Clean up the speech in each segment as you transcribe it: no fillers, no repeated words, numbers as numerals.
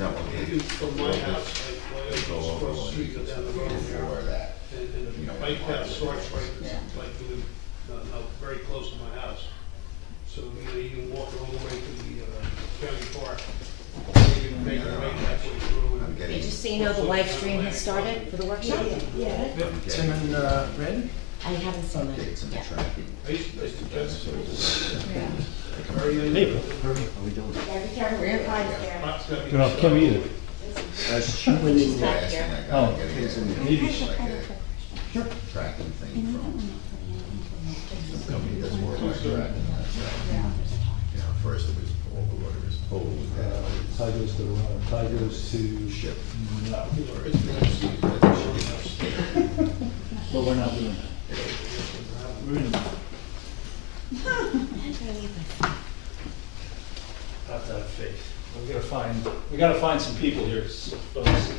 No, okay. From my house, I Go just over cross the what street, you go just down the road there. before that. And You know, the bike path starts right, Yeah. like, very close to my house. So, you can walk all the way to the, county park. You can make your way halfway through. I'm getting. Just so you know, the live stream has started for the workshop. Yeah. Tim and Red? I haven't seen that Updates in the yet. tracking. I used to just, Yeah. very. Hey, How we doing? Yeah, be careful, rear car's there. Pot's gotta be Good off Kim either. She went in there. back here. Oh, Getting it's it. in the meetings. Like a tracking thing from, the company that's more like tracking. You know, first it was all the water is pulled. Tie goes to the runner, tie goes to. Ship. No. But we're not doing that. We're in Have to have faith. We gotta find some people here, folks.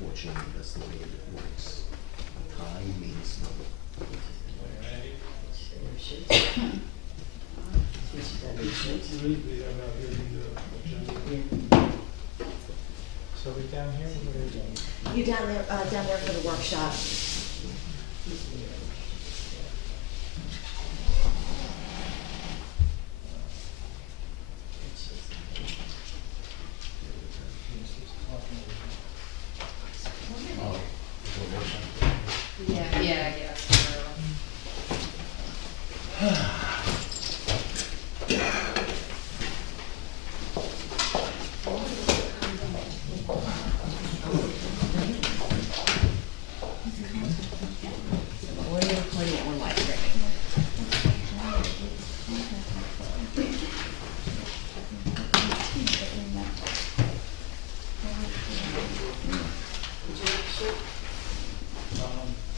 Unfortunately, that's the way it works. Tie means no. So we down here, what are we doing? You down there for the workshop. Yeah, yeah, yeah. Or you're recording it or live streaming.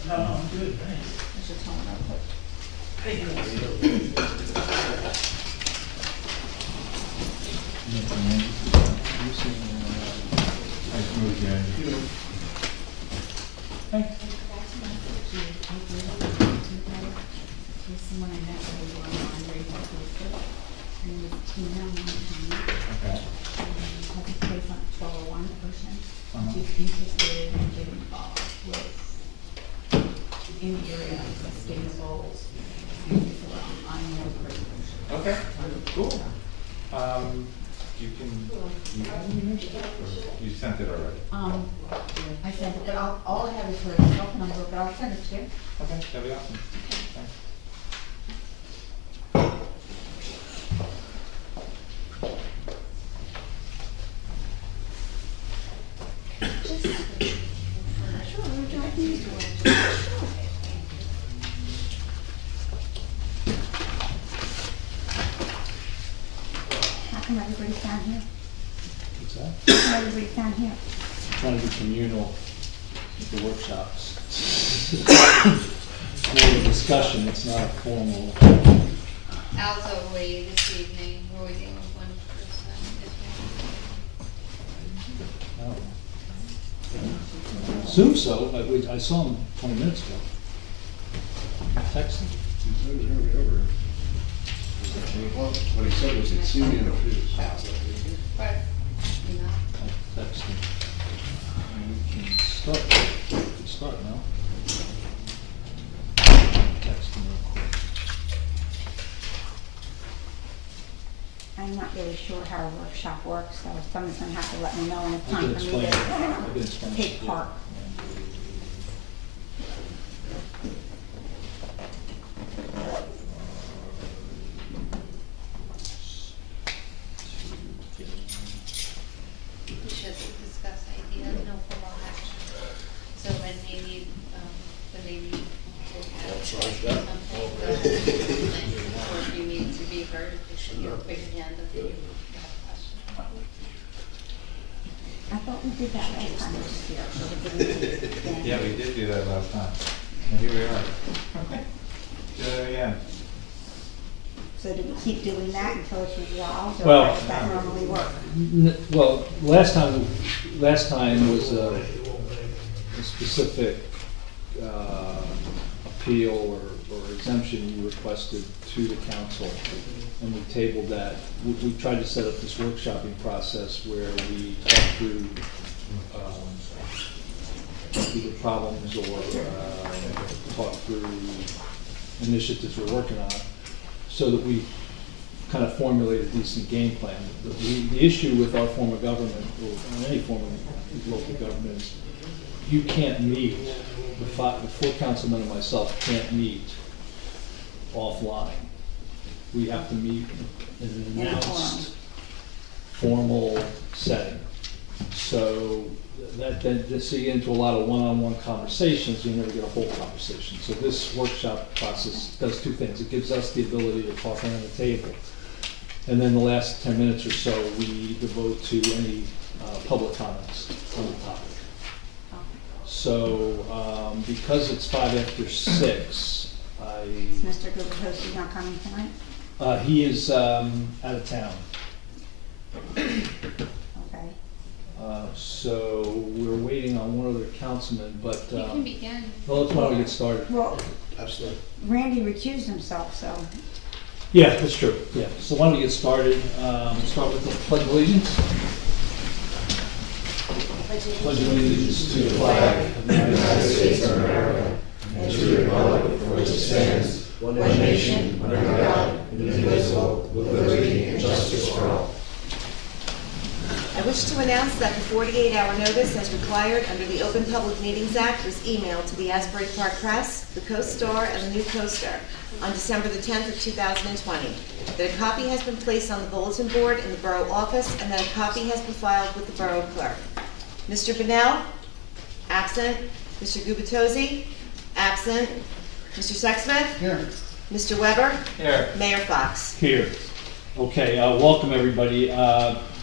No, I'm good, thanks. Someone I met who was on very Facebook, and it was Tina Montana. Okay. Has a place on 1201 person. Uh-huh. She's interested in getting involved with in the area of sustainable and on resolution. Okay, cool. You can, you have any minutes? Or you sent it already? I sent it, but all I have is her cell number, but I'll send it to you. Okay, that'd be awesome. Thanks. How come everybody's down here? What's that? How come everybody's down here? Trying to be communal with the workshops. It's more of a discussion, it's not a formal. Al's away this evening, we're waiting on one person. Assume so, I saw him 20 minutes ago. Texting. Well, what he said was he'd seen me in a few. But, you know, I texted him. We can start now. Text him real quick. I'm not really sure how a workshop works, so someone's gonna have to let me know when it's I can time for me explain it. I can to explain it. take part. we should discuss ideas, no formal action. So when maybe, the lady will have something, or if you need to be heard, you should raise your hand if you have a question. I thought we did that last time it was here, so we didn't. Yeah, we did do that last time. And here we are. Do it again. So do we keep doing that until it's resolved, or Well, how does that normally work? Well, last time was a specific appeal or exemption you requested to the council, and we tabled that. We tried to set up this workshopping process where we talk through either problems or talk through initiatives we're working on, so that we kind of formulate a decent game plan. The issue with our form of government, or any form of local government, is you can't meet, the four councilmen and myself can't meet offline. We have to meet in an announced, formal setting. So that then just you get into a lot of one-on-one conversations, you never get a whole conversation. So this workshop process does two things. It gives us the ability to talk around the table. And then the last 10 minutes or so, we devote to any public comments on the topic. So because it's 5 after 6, Is Mr. Gubitosi not coming tonight? he is out of town. Okay. So we're waiting on one other councilman, but You can begin. well, let's why don't we get started. Well, Absolutely. Randy recused himself, so. Yeah, that's true. Yeah. So why don't we get started? Start with the pledge of allegiance. Pledge of allegiance to the flag of the United States of America and to the republic for which it stands, one nation, under God, indivisible, with liberty and justice for all. I wish to announce that the 48-hour notice as required under the Open Public Meetings Act was emailed to the Asbury Park Press, the Co-Star, and the New Coaster on December the 10th of 2020. That a copy has been placed on the bulletin board in the borough office, and that a copy has been filed with the borough clerk. Mr. Bennell, absent. Mr. Gubitosi, absent. Mr. Sexsmith? Here. Mr. Weber? Here. Mayor Fox? Here. Okay, welcome everybody.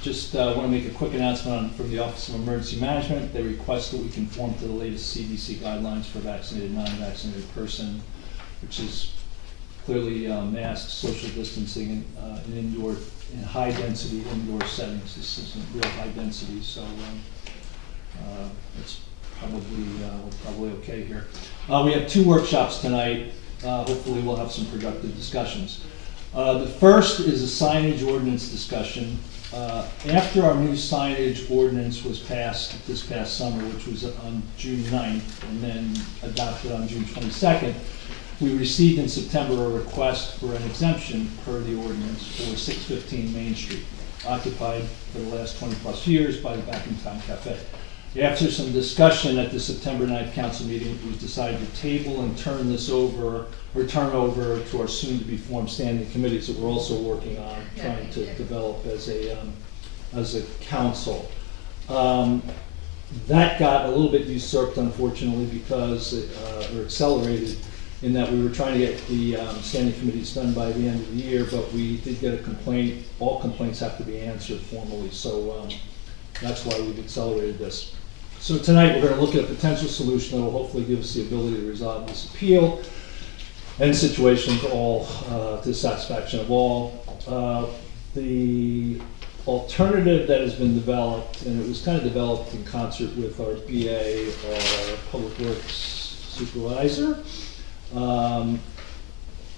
Just want to make a quick announcement from the Office of Emergency Management. They request that we conform to the latest CDC guidelines for vaccinated, non-vaccinated person, which is clearly masked, social distancing, in high-density indoor settings. This isn't real high density, so it's we're probably okay here. We have 2 workshops tonight. Hopefully we'll have some productive discussions. The first is a signage ordinance discussion. After our new signage ordinance was passed this past summer, which was on June 9th, and then adopted on June 22nd, we received in September a request for an exemption per the ordinance for 615 Main Street, occupied for the last 20-plus years by the Back in Town Cafe. After some discussion at the September 9th council meeting, it was decided to table and turn over to our soon-to-be formed standing committees that we're also working on, trying to develop as a council. That got a little bit usurped, unfortunately, because or accelerated, in that we were trying to get the standing committees done by the end of the year, but we did get a complaint. All complaints have to be answered formally, so that's why we've accelerated this. So tonight we're going to look at a potential solution that will hopefully give us the ability to resolve this appeal and situation to the satisfaction of all. The alternative that has been developed, and it was kind of developed in concert with our BA, our Public Works Supervisor,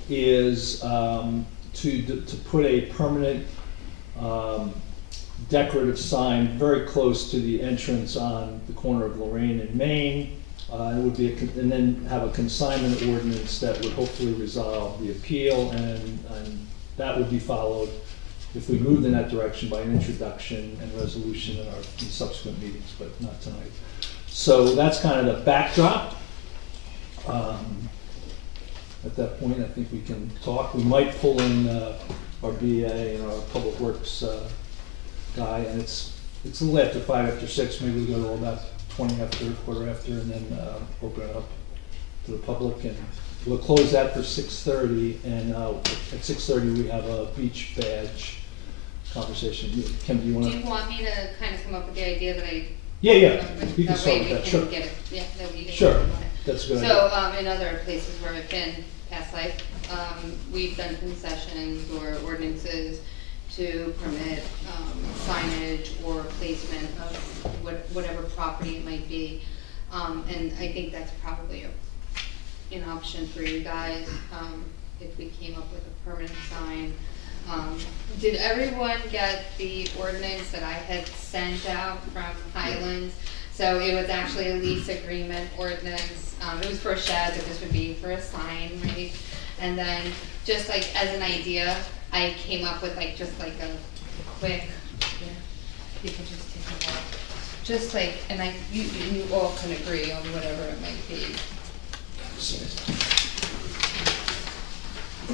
is to put a permanent decorative sign very close to the entrance on the corner of Lorraine and Main. It would be and then have a consignment ordinance that would hopefully resolve the appeal, and that would be followed, if we moved in that direction, by an introduction and resolution in subsequent meetings, but not tonight. So that's kind of the backdrop. At that point, I think we can talk. We might pull in our BA and our Public Works guy, and it's a little after 5 after 6. Maybe we go to about 20 after, quarter after, and then open it up to the public. And we'll close that for 6:30. And at 6:30 we have a beach badge conversation. Kim, do you want to? Do you want me to kind of come up with the idea that I? Yeah. You can That start way with we that. can Sure. get it, yeah, that we can. Sure. get it. That's a good idea. So, in other places where I've been past life, we've done concessions or ordinances to permit signage or placement of whatever property it might be. And I think that's probably an option for you guys, if we came up with a permanent sign. Did everyone get the ordinance that I had sent out from Highlands? So it was actually a lease agreement ordinance. It was for a shed, but this would be for a sign, right? And then, just like as an idea, I came up with just like a quick, you can just take a look. Just like, and you all can agree on whatever it might be.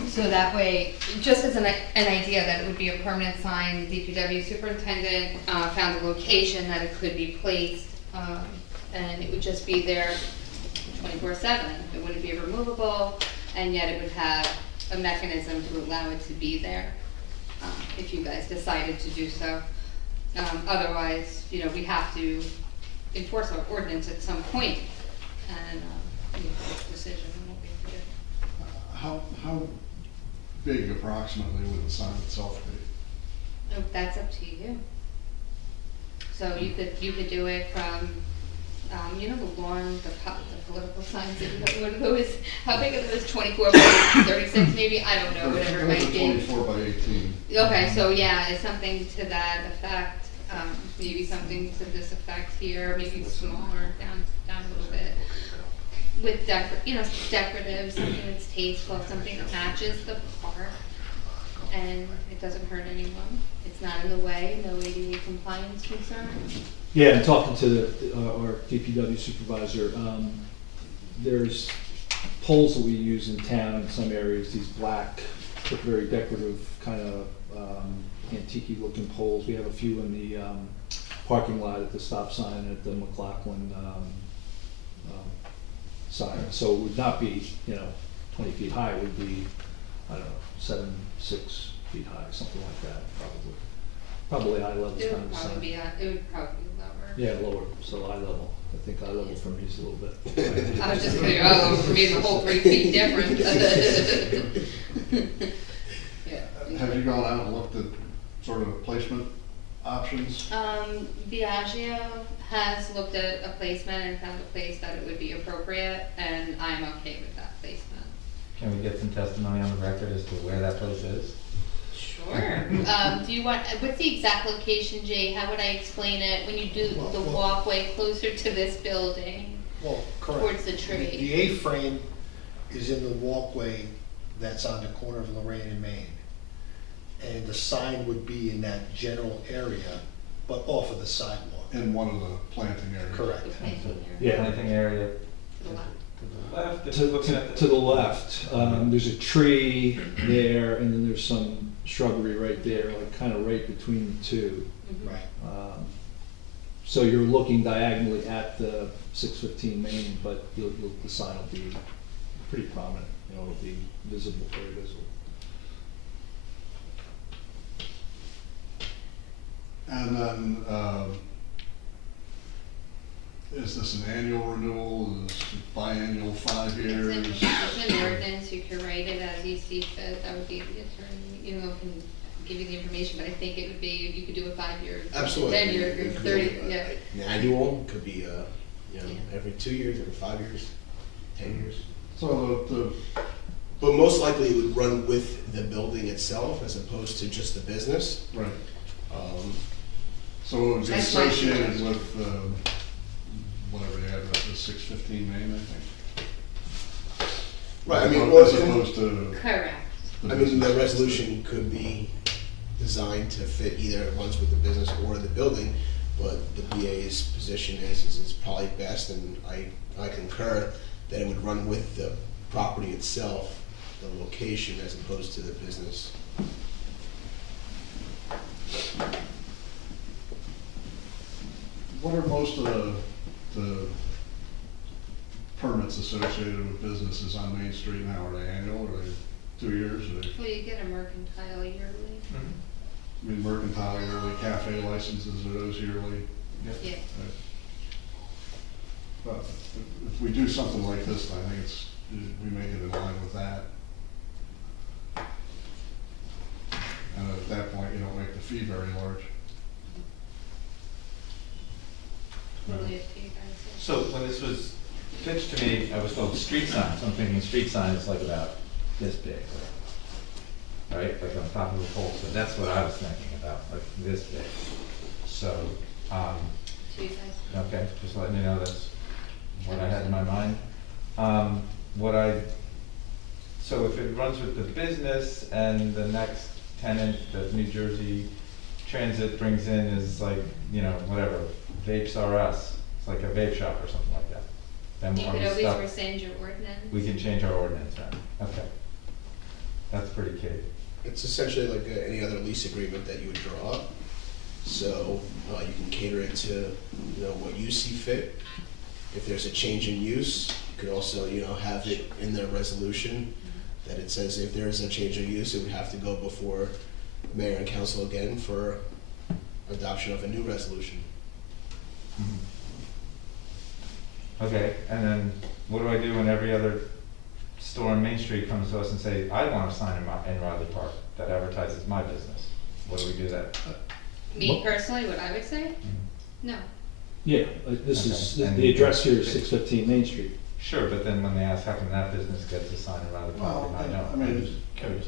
So that way, just as an idea that it would be a permanent sign, the DPW superintendent found a location that it could be placed, and it would just be there 24/7. It wouldn't be removable, and yet it would have a mechanism to allow it to be there, if you guys decided to do so. Otherwise, we have to enforce our ordinance at some point, and make a decision on what we have to do. How big approximately would the sign itself be? Oh, that's up to you. So you could do it from, the lawn, the political signs, what are those, how big are those, 24 by 36 maybe? I don't know, whatever it might be. 24 by 18. Okay, so yeah, it's something to that effect, maybe something to this effect here, maybe smaller, down a little bit. With decorative, something that's tasteful, something that matches the park, and it doesn't hurt anyone. It's not in the way, no ADA compliance concerns. Yeah, and talking to our DPW supervisor, there's poles that we use in town in some areas, these black, very decorative, kind of antique looking poles. We have a few in the parking lot at the stop sign at the McLaughlin sign. So it would not be, 20 feet high, it would be, I don't know, 6 feet high, something like that, probably. Probably eye level It kind would of sign. probably be, lower. Yeah, lower, so eye level. I think eye level for me is a little bit. I was just kidding, for me, the whole 3 feet different. Yeah. Have you gone out and looked at sort of placement options? Biagio has looked at a placement and found a place that it would be appropriate, and I'm okay with that placement. Can we get some testimony on the record as to where that place is? Sure. Do you want, what's the exact location, Jay? How would I explain it when you do the walkway closer to this building? Well, correct. Towards the tree. The A-frame is in the walkway that's on the corner of Lorraine and Main. And the sign would be in that general area, but off of the sidewalk. In one of the planting areas? Correct. Okay. Yeah. Planting area To the left. to the left, if you're looking at To the left, there's a tree there, and then there's some shrubbery right there, like kind of right between the two. Mhm. Right. So you're looking diagonally at the 615 Main, but the sign will be pretty prominent, it'll be visible, very visible. And then, is this an annual renewal, is it biannual, 5 years? It's an ordinance, you can write it as you see fit, that would be the attorney, can give you the information, but I think it would be, you could do a 5-year, Absolutely. 10-year, It could be 30, yeah. An annual, could be, Yeah. every 2 years, every 5 years, 10 years. So But most likely it would run with the building itself as opposed to just the business. right, so it would be That's my associated suggestion. with, whatever the address is, 615 Main, I think? Right, I mean, As opposed to Correct. the I mean, the business. resolution could be designed to fit either at once with the business or the building, but the BA's position is it's probably best, and I concur, that it would run with the property itself, the location, as opposed to the business. What are most of the permits associated with businesses on Main Street now? Are they annual, or are they 2 years, or they, Well, you get a mercantile yearly. I mean, mercantile yearly, cafe licenses, are those yearly? Yeah. But if we do something like this, I think we make it in line with that. And at that point, you don't make the fee very large. totally up to you guys. So when this was pitched to me, I was told street signs. I'm thinking street sign is like about this big, right? Like on top of the pole. So that's what I was thinking about, like this big. So, To you guys. okay, just letting you know that's what I had in my mind. So if it runs with the business and the next tenant that New Jersey Transit brings in is like, you know, whatever, Vapes R Us, it's like a vape shop or something like that. Then You are could we always stuck? rescind your ordinance. We can change our ordinance now. Okay. That's pretty key. It's essentially like any other lease agreement that you would draw up. So you can cater it to, you know, what you see fit. If there's a change in use, you could also, you know, have it in the resolution that it says if there is a change in use, it would have to go before mayor and council again for adoption of a new resolution. Okay, and then what do I do when every other store on Main Street comes to us and say, I want a sign in Riley Park that advertises my business? What do we do then? Me personally, what I would say? No. Yeah, this is, Okay. the address here is 615 Main Street. Sure, but then when they ask, how come that business gets a sign in Riley Park and I don't? I mean, I'm just curious.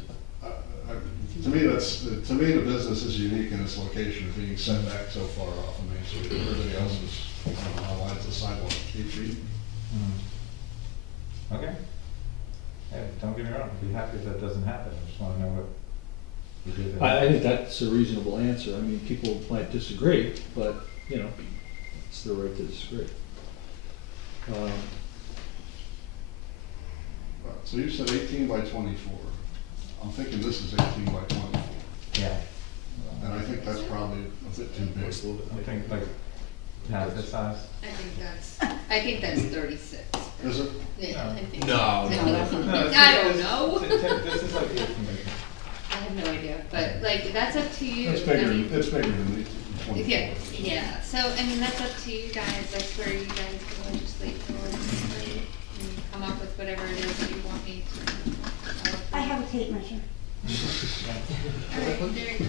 to me, the business is unique in its location, being set back so far off of Main Street. Everybody else is, you know, on lines of sidewalk, 8 feet. Okay. Hey, don't get me wrong, I'd be happy if that doesn't happen, I just wanna know what you do there. I think that's a reasonable answer. I mean, people might disagree, but, you know, it's their right to disagree. So you said 18 by 24. I'm thinking this is 18 by 24. Yeah, And I think that's probably a bit too big. Looks a little bit I like think like half the size. I think that's 36. Is it? Yeah, I think. No, I no, think- No, I don't know. This is like 18 I have no idea, but like, that's up to you. It's I bigger, mean, it's bigger than 24. Yeah, yeah, so, I mean, that's up to you guys, that's where you guys can legislate or legislate and come up with whatever it is that you want me to. I have a tape measure. Alright, there you go.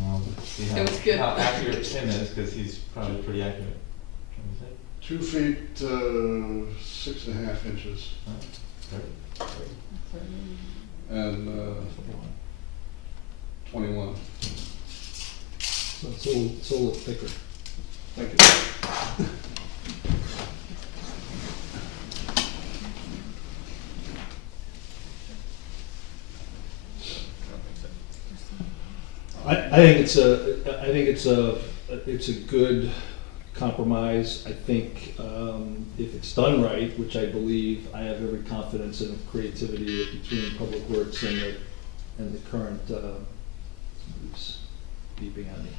Well, let's see That was good. how accurate Tim is, cause he's probably pretty accurate. Can you say? 2 feet, 6.5 inches. Huh? And 21. So it's a little thicker. Thank you. I think it's a good compromise. I think, if it's done right, which I believe, I have every confidence in the creativity between Public Works and the current, who's beeping on me,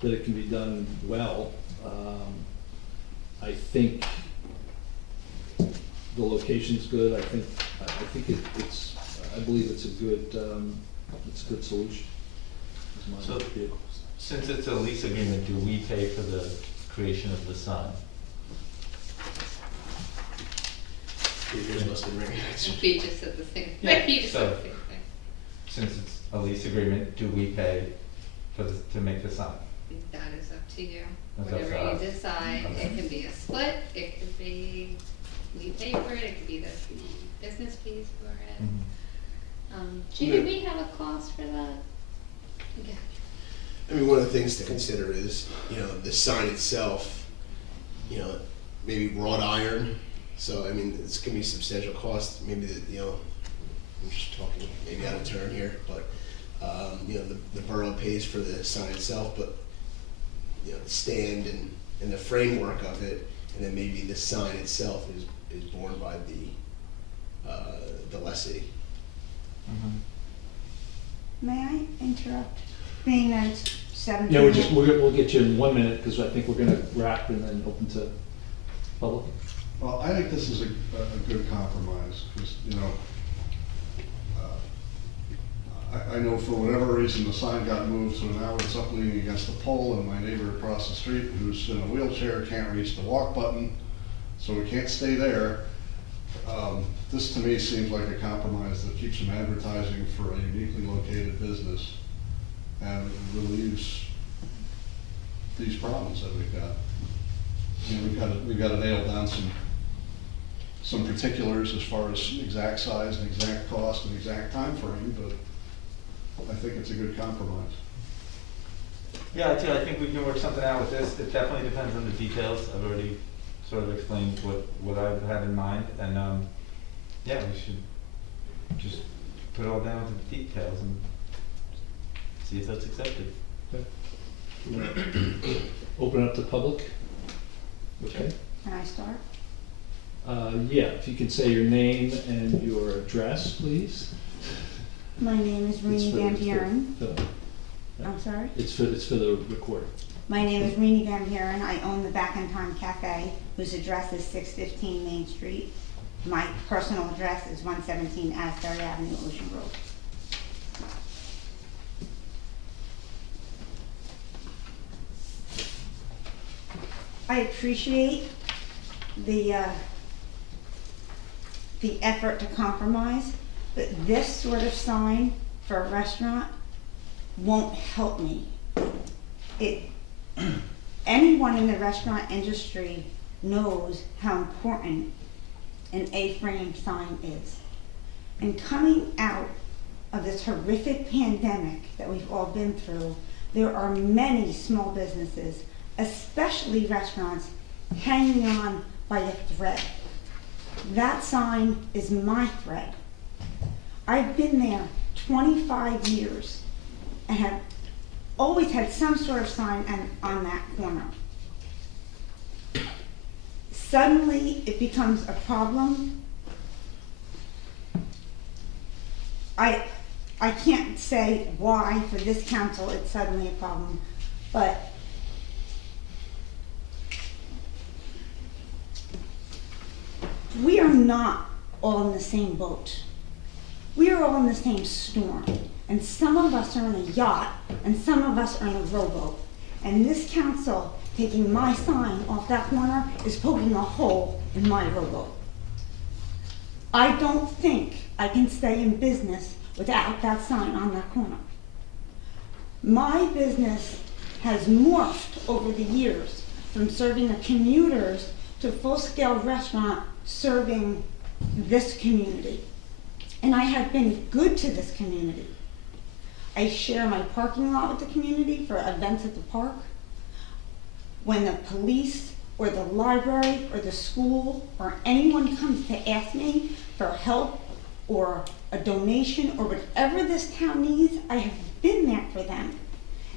that it can be done well. I think the location's good. I believe it's a good solution. Is my So- view. Since it's a lease agreement, do we pay for the creation of the sign? Your ears must have been ringing. He just said the same Yeah, thing, he just so- said the same thing. Since it's a lease agreement, do we pay to make the sign? That is up to you, That's up to whatever us. you decide, Okay. it can be a split, it could be, we pay for it, it could be the business pays for it. Gee, did we have a cost for that? Yeah. I mean, one of the things to consider is, you know, the sign itself, you know, maybe wrought iron. So, I mean, it's gonna be substantial cost, maybe, you know, I'm just talking maybe out of turn here, but, you know, the borough pays for the sign itself, but, you know, the stand and the framework of it, and then maybe the sign itself is borne by the lessee. May I interrupt? Being that it's 17. Yeah, we'll get you in 1 minute, because I think we're gonna wrap and then open to public. Well, I think this is a good compromise, because, you know, I know for whatever reason, the sign got moved, so now it's up leaning against the pole, and my neighbor across the street, who's in a wheelchair, can't reach the walk button, so we can't stay there. This, to me, seems like a compromise that keeps them advertising for a uniquely located business, and it relieves these problems that we've got. You know, we've got to nail down some particulars as far as exact size and exact cost and exact time frame, but I think it's a good compromise. Yeah, too, I think we can work something out with this. It definitely depends on the details. I've already sort of explained what I've had in mind, and yeah, we should just put it all down to the details and see if that's accepted. Okay. Open up to public. Okay. Can I start? Yeah, if you could say your name and your address, please. My name is It's Rini for- Van it's for- Buren. the- I'm sorry? It's for the recording. My name is Rini Van Buren. I own the Back in Time Cafe, whose address is 615 Main Street. My personal address is 117 Asbury Avenue, Ocean Grove. I appreciate the effort to compromise, but this sort of sign for a restaurant won't help me. Anyone in the restaurant industry knows how important an A-frame sign is. And coming out of this horrific pandemic that we've all been through, there are many small businesses, especially restaurants, hanging on by a thread. That sign is my thread. I've been there 25 years and have always had some sort of sign on that corner. Suddenly it becomes a problem. I can't say why for this council it's suddenly a problem, but we are not all in the same boat. We are all in the same storm. And some of us are in a yacht, and some of us are in a rowboat. And this council, taking my sign off that corner, is poking a hole in my rowboat. I don't think I can stay in business without that sign on that corner. My business has morphed over the years from serving the commuters to a full-scale restaurant serving this community. And I have been good to this community. I share my parking lot with the community for events at the park. When the police or the library or the school or anyone comes to ask me for help or a donation or whatever this town needs, I have been there for them.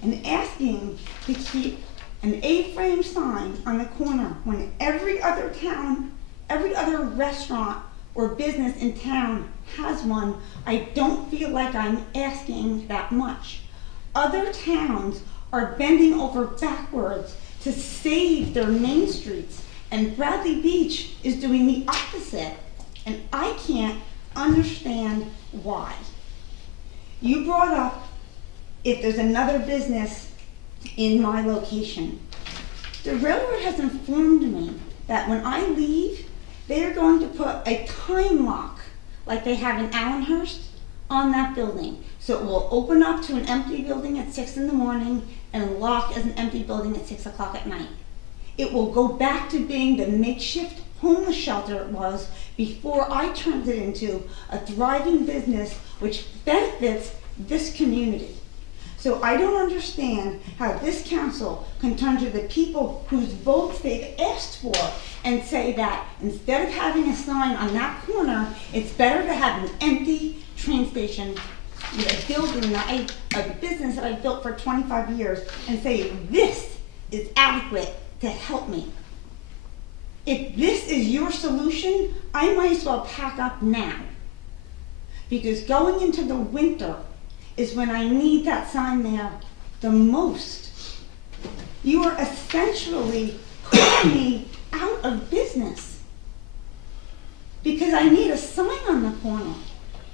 And asking to keep an A-frame sign on the corner when every other town, every other restaurant or business in town has one, I don't feel like I'm asking that much. Other towns are bending over backwards to save their main streets, and Bradley Beach is doing the opposite, and I can't understand why. You brought up if there's another business in my location. The railroad has informed me that when I leave, they are going to put a time lock, like they have in Allenhurst, on that building. So it will open up to an empty building at 6 in the morning and lock as an empty building at 6 o'clock at night. It will go back to being the makeshift homeless shelter it was before I turned it into a thriving business which benefits this community. So I don't understand how this council can turn to the people whose votes they've asked for and say that instead of having a sign on that corner, it's better to have an empty train station with a building, a business that I've built for 25 years, and say this is adequate to help me. If this is your solution, I might as well pack up now. Because going into the winter is when I need that sign there the most. You are essentially putting me out of business because I need a sign on the corner.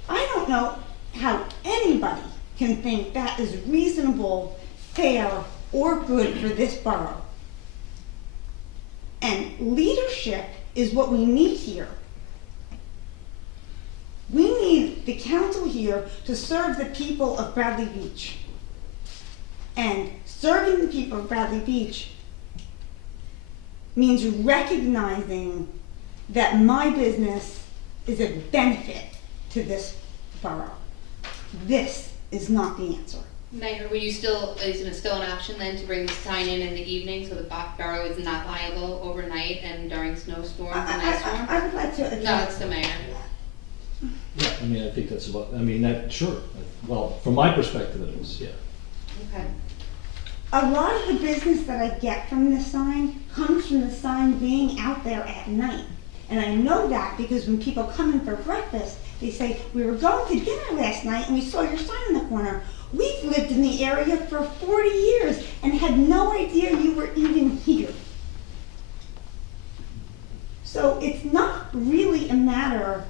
I don't know how anybody can think that is reasonable, fair, or good for this borough. And leadership is what we need here. We need the council here to serve the people of Bradley Beach. And serving the people of Bradley Beach means recognizing that my business is a benefit to this borough. This is not the answer. Mayor, is it still an option then to bring the sign in the evening so the borough is not liable overnight and during snowstorms and ice storms? I would like to address. No, it's the mayor. Yeah, I mean, I think that's about, I mean, that, sure, well, from my perspective it is, yeah. Okay. A lot of the business that I get from this sign comes from the sign being out there at night. And I know that because when people come in for breakfast, they say, we were going to dinner last night and we saw your sign in the corner. We've lived in the area for 40 years and had no idea you were even here. So it's not really a matter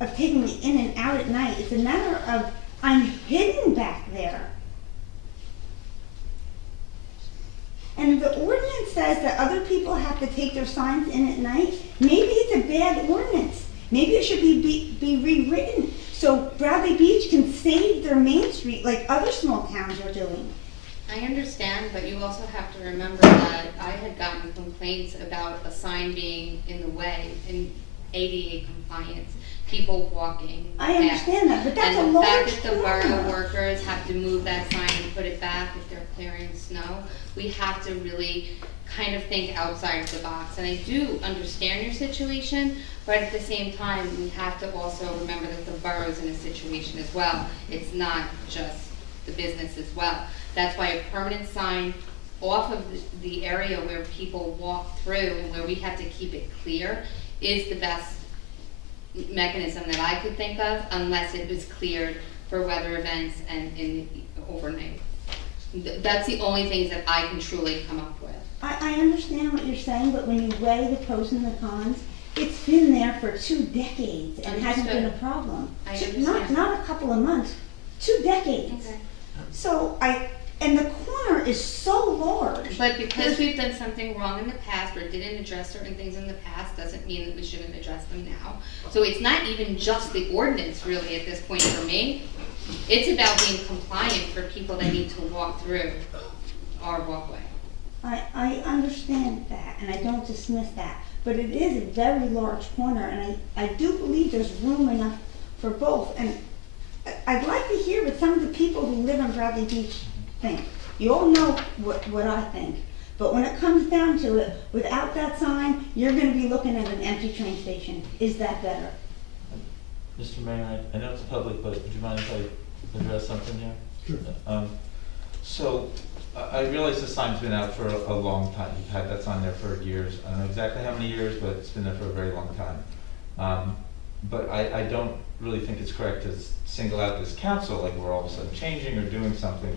of taking me in and out at night. It's a matter of I'm hidden back there. And the ordinance says that other people have to take their signs in at night. Maybe it's a bad ordinance. Maybe it should be rewritten so Bradley Beach can save their main street like other small towns are doing. I understand, but you also have to remember that I had gotten complaints about a sign being in the way in ADA compliance, people walking. I understand that, but that's a large And the fact that the borough corner. workers have to move that sign and put it back if they're clearing snow, we have to really kind of think outside of the box. And I do understand your situation, but at the same time, we have to also remember that the borough's in a situation as well. It's not just the business as well. That's why a permanent sign off of the area where people walk through and where we have to keep it clear is the best mechanism that I could think of, unless it was cleared for weather events and in overnight. That's the only things that I can truly come up with. I understand what you're saying, but when you weigh the pros and the cons, it's been there for 2 decades and it hasn't been a problem. I Not understand. a couple of months, 2 decades. Okay. So and the corner is so large. But because we've done something wrong in the past or didn't address certain things in the past doesn't mean that we shouldn't address them now. So it's not even just the ordinance really at this point for me. It's about being compliant for people that need to walk through our walkway. I understand that, and I don't dismiss that, but it is a very large corner, and I do believe there's room enough for both. And I'd like to hear what some of the people who live in Bradley Beach think. You all know what I think, but when it comes down to it, without that sign, you're gonna be looking at an empty train station. Is that better? Mr. Mayor, I know it's public, but would you mind if I address something here? Sure. So, I realize the sign's been out for a long time. You've had that sign there for years. I don't know exactly how many years, but it's been there for a very long time. But I don't really think it's correct to single out this council like we're all of a sudden changing or doing something.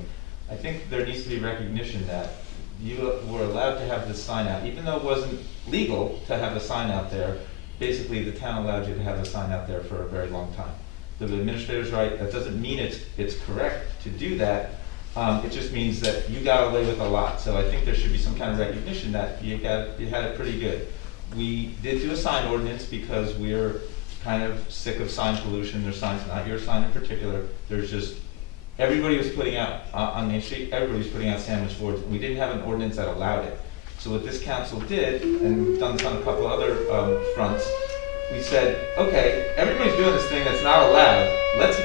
I think there needs to be recognition that you were allowed to have this sign out, even though it wasn't legal to have a sign out there. Basically, the town allowed you to have a sign out there for a very long time. The administrator's right. That doesn't mean it's correct to do that. It just means that you got away with a lot. So I think there should be some kind of recognition that you had it pretty good. We did do a sign ordinance because we're kind of sick of sign pollution. There's signs, not your sign in particular. There's just, everybody was putting out, on Main Street, everybody was putting out sandwich boards. We didn't have an ordinance that allowed it. So what this council did, and we've done this on a couple other fronts, we said, okay, everybody's doing this thing that's not allowed. Let's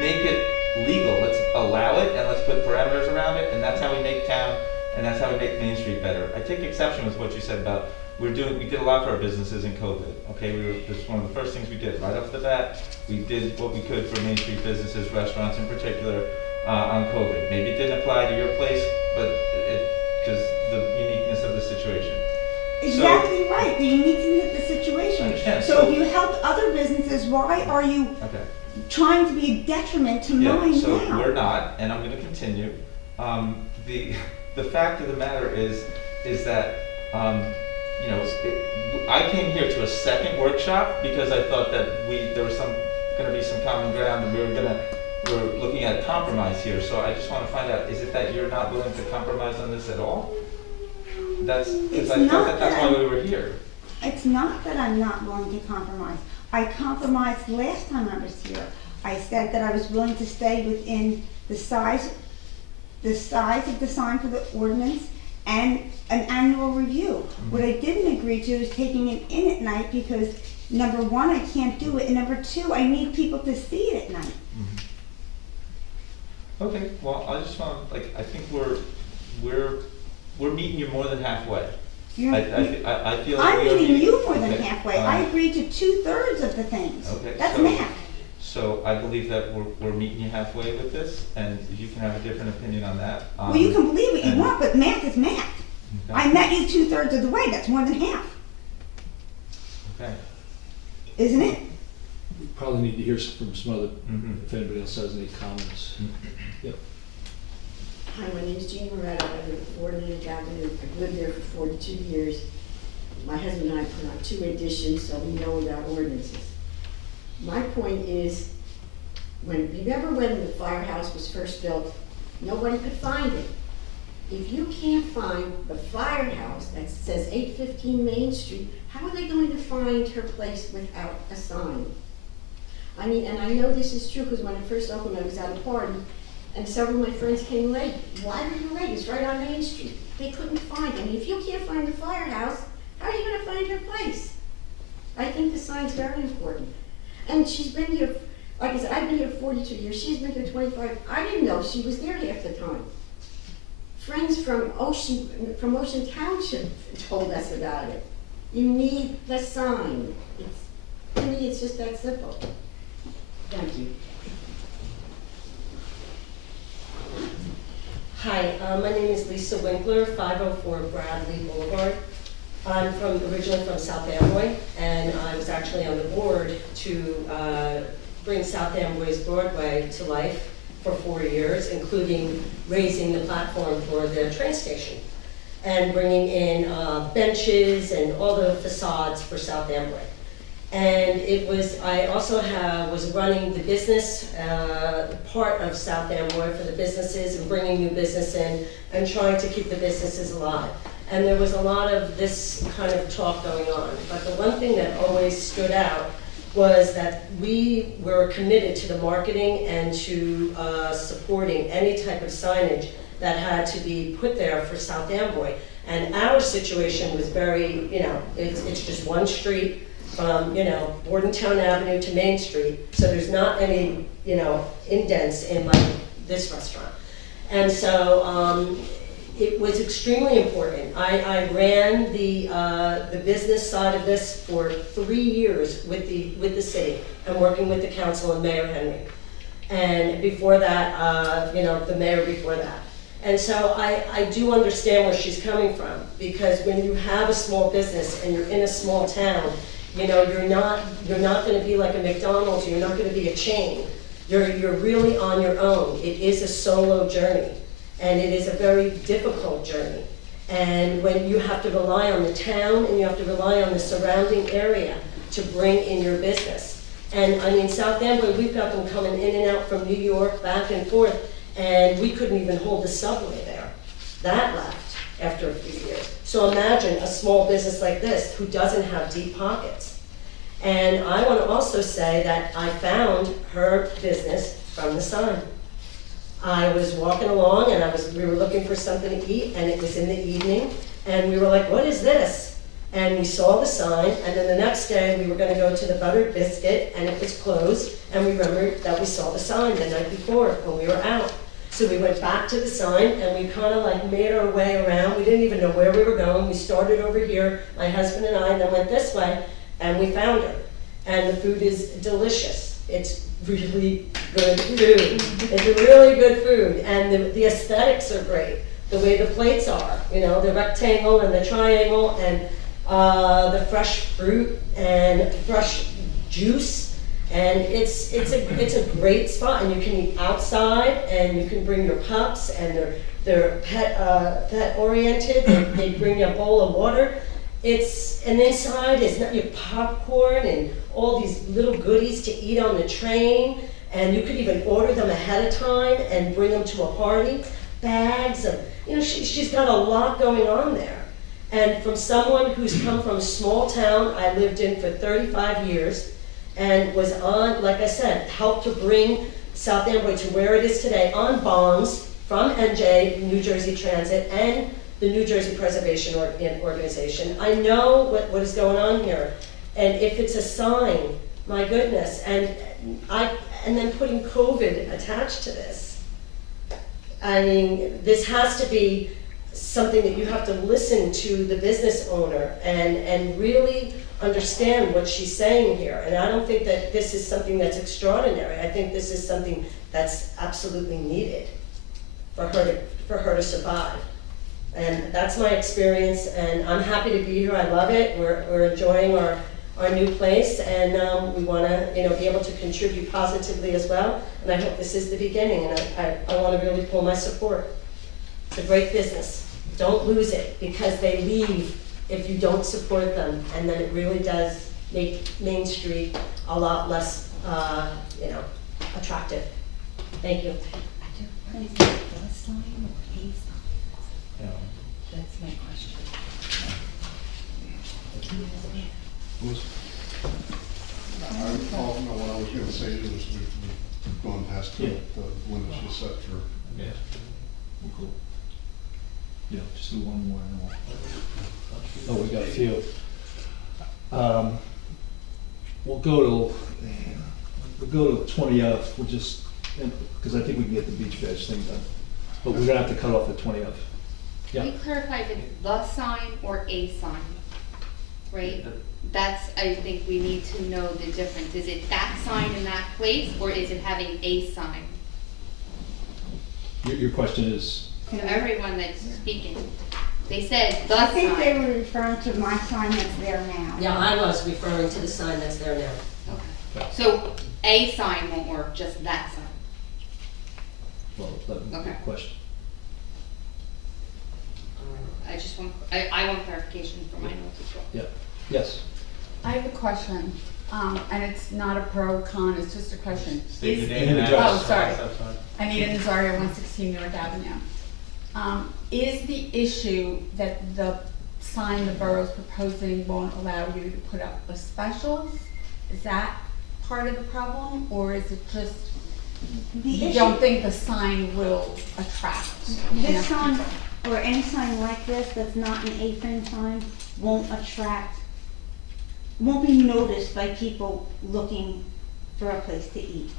make it legal. Let's allow it and let's put parameters around it, and that's how we make town and that's how we make Main Street better. I take exception with what you said about we did a lot for our businesses in COVID. Okay, this was one of the first things we did right off the bat. We did what we could for Main Street businesses, restaurants in particular, on COVID. Maybe it didn't apply to your place, but because the uniqueness of the situation. Exactly right, the uniqueness of the situation. I understand. So if you help other businesses, why are you trying to be a detriment to mine so now? we're not, and I'm going to continue. The fact of the matter is that you know, I came here to a second workshop because I thought that there was going to be some common ground, and we're looking at compromise here. So I just want to find out: is it that you're not willing to compromise on this at all? That's because I thought that's why we were here. It's not that I'm not willing to compromise. I compromised last time I was here. I said that I was willing to stay within the size the size of the sign for the ordinance, and an annual review. What I didn't agree to is taking it in at night because number one, I can't do it, and number two, I need people to see it at night. Okay, well, I just want, like, I think we're meeting you more than halfway. You're- I feel like I'm we are meeting you more than okay, halfway. I um, agreed to 2/3 of the things. Okay, That's so- math. So I believe that we're meeting you halfway with this, and you can have a different opinion on that. Well, you can believe what you and- want, but math is math. Okay. I met you 2/3 of the way. That's more than half, Okay. isn't it? We probably need to hear from some other, Mhm. if anybody else has any comments. Yep. Hi, my name is Jean Moretto. I live at 4 Signage Avenue. I've lived there for 42 years. My husband and I put on 2 additions, so we know about ordinances. My point is, remember when the firehouse was first built, nobody could find it. If you can't find the firehouse that says 815 Main Street, how are they going to find her place without a sign? I mean, and I know this is true because when I first opened, I was at a party, and several of my friends came late. Why were you late? It's right on Main Street. They couldn't find it. I mean, if you can't find the firehouse, how are you going to find her place? I think the sign's very important. And she's been here, like I said, I've been here 42 years. She's been here 25. I didn't know she was there half the time. Friends from Ocean Township told us about it. You need the sign. To me, it's just that simple. Thank you. Hi, my name is Lisa Winkler, 504 Bradley Boulevard. I'm originally from South Amboy, and I was actually on the board to bring South Amboy's Broadway to life for 4 years, including raising the platform for the train station and bringing in benches and all the facades for South Amboy. And I also was running the business part of South Amboy for the businesses and bringing new business in and trying to keep the businesses alive. And there was a lot of this kind of talk going on. But the one thing that always stood out was that we were committed to the marketing and to supporting any type of signage that had to be put there for South Amboy. And our situation was very, it's just one street from, Bordentown Avenue to Main Street. So there's not any, indents in like this restaurant. And so it was extremely important. I ran the business side of this for 3 years with the city and working with the council and Mayor Henry. And before that, the mayor before that. And so I do understand where she's coming from, because when you have a small business and you're in a small town, you're not going to be like a McDonald's. You're not going to be a chain. You're really on your own. It is a solo journey, and it is a very difficult journey. And when you have to rely on the town and you have to rely on the surrounding area to bring in your business. And I mean, South Amboy, we've got them coming in and out from New York, back and forth, and we couldn't even hold the subway there. That left after a few years. So imagine a small business like this who doesn't have deep pockets. And I want to also say that I found her business from the sign. I was walking along and we were looking for something to eat, and it was in the evening, and we were like, what is this? And we saw the sign, and then the next day we were going to go to the Buttered Biscuit, and it was closed, and we remembered that we saw the sign the night before when we were out. So we went back to the sign, and we kind of like made our way around. We didn't even know where we were going. We started over here, my husband and I, and then went this way, and we found her. And the food is delicious. It's really good food. It's really good food, and the aesthetics are great. The way the plates are, the rectangle and the triangle, and the fresh fruit and fresh juice. And it's a great spot, and you can eat outside, and you can bring your pups, and they're pet oriented. They bring you a bowl of water. And inside is not your popcorn and all these little goodies to eat on the train, and you could even order them ahead of time and bring them to a party. Bags of, she's got a lot going on there. And from someone who's come from a small town I lived in for 35 years, and was on, like I said, helped to bring South Amboy to where it is today on bonds from NJ, New Jersey Transit, and the New Jersey Preservation Organization. I know what is going on here. And if it's a sign, my goodness, and then putting COVID attached to this. I mean, this has to be something that you have to listen to the business owner and really understand what she's saying here. And I don't think that this is something that's extraordinary. I think this is something that's absolutely needed for her to survive. And that's my experience, and I'm happy to be here. I love it. We're enjoying our new place, and we want to, be able to contribute positively as well. And I hope this is the beginning, and I want to really pull my support. It's a great business. Don't lose it, because they leave if you don't support them, and then it really does make Main Street a lot less, attractive. Thank you. That's my question. What I was gonna say is we've gone past the limits you set for. Yeah. Cool. Yeah, just do one more and we'll. Oh, we got a few. We'll go to 20th. We'll just, because I think we can get the beach badge thing done. But we're gonna have to cut off at 20th. Yeah. Can you clarify if it's the sign or a sign, right? That's, I think we need to know the difference. Is it that sign in that place, or is it having a sign? Your question is? So everyone that's speaking, they said the I sign. think they were referring to my sign that's there now. Yeah, I was referring to the sign that's there now. Okay. So a sign won't work, just that sign. Well, that would be a question. I just want, I want clarification for my notes as well. Yeah. Yes. I have a question, and it's not a pro or con, it's just a question. State your Is- name and address. Oh, sorry. That's fine. Anita Nazario, 116 North Avenue. Is the issue that the sign the borough's proposing won't allow you to put up the specials? Is that part of the problem, or is it just you don't think the sign will attract? This sign, or any sign like this that's not an A-frame sign, won't be noticed by people looking for a place to eat.